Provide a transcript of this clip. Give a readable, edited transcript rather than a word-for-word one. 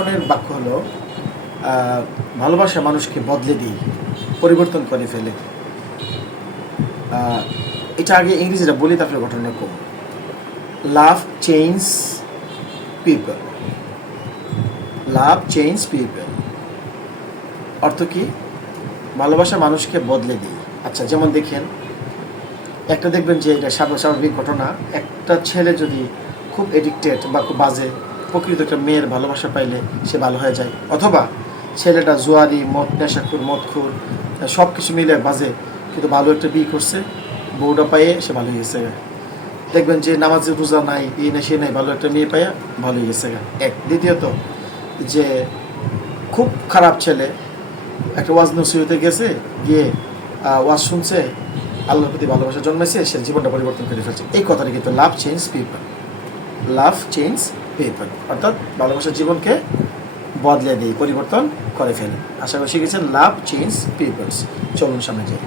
এখনের বাক্য হলো ভালোবাসা মানুষকে বদলে দিই, পরিবর্তন করে ফেলে। এটা আগে ইংরেজিটা বলি, তারপরে ঘটনা কম। লাভ চেঞ্জ পিপল, লাভ চেঞ্জ পিপল অর্থ কি? ভালোবাসা মানুষকে বদলে দিই। আচ্ছা, যেমন দেখেন, একটা দেখবেন যে এটা স্বাভাবিক ঘটনা, একটা ছেলে যদি খুব এডিক্টেড বা খুব বাজে প্রকৃত একটা মেয়ের ভালোবাসা পাইলে সে ভালো হয়ে যায়, অথবা ছেলেটা জুয়ারি, নেশাখোর, মদখোর, সব কিছু মিলে বাজে, কিন্তু ভালো একটা বিয়ে করছে, বউটা পাইয়ে সে ভালো হয়ে গেছে। দেখবেন যে নামাজে রোজা নাই, এই না সে নাই, ভালো একটা মেয়ে পাইয়া ভালো হয়ে গেছে এক। দ্বিতীয়ত, যে খুব খারাপ ছেলে একটা ওয়াজ নসিহতে গেছে, গিয়ে ওয়াজ শুনছে, আল্লাহর প্রতি ভালোবাসা জন্মেছে, সে জীবনটা পরিবর্তন করে ফেলছে। এই কথাটা কিন্তু লাভ চেঞ্জ পিপল, লাভ চেঞ্জ পিপল অর্থাৎ ভালোবাসার জীবনকে বদলে দেয়, পরিবর্তন করে ফেলে। আশা করি শিখেছেন লাভ চেঞ্জ পিপলস। চলুন সামনে যাই।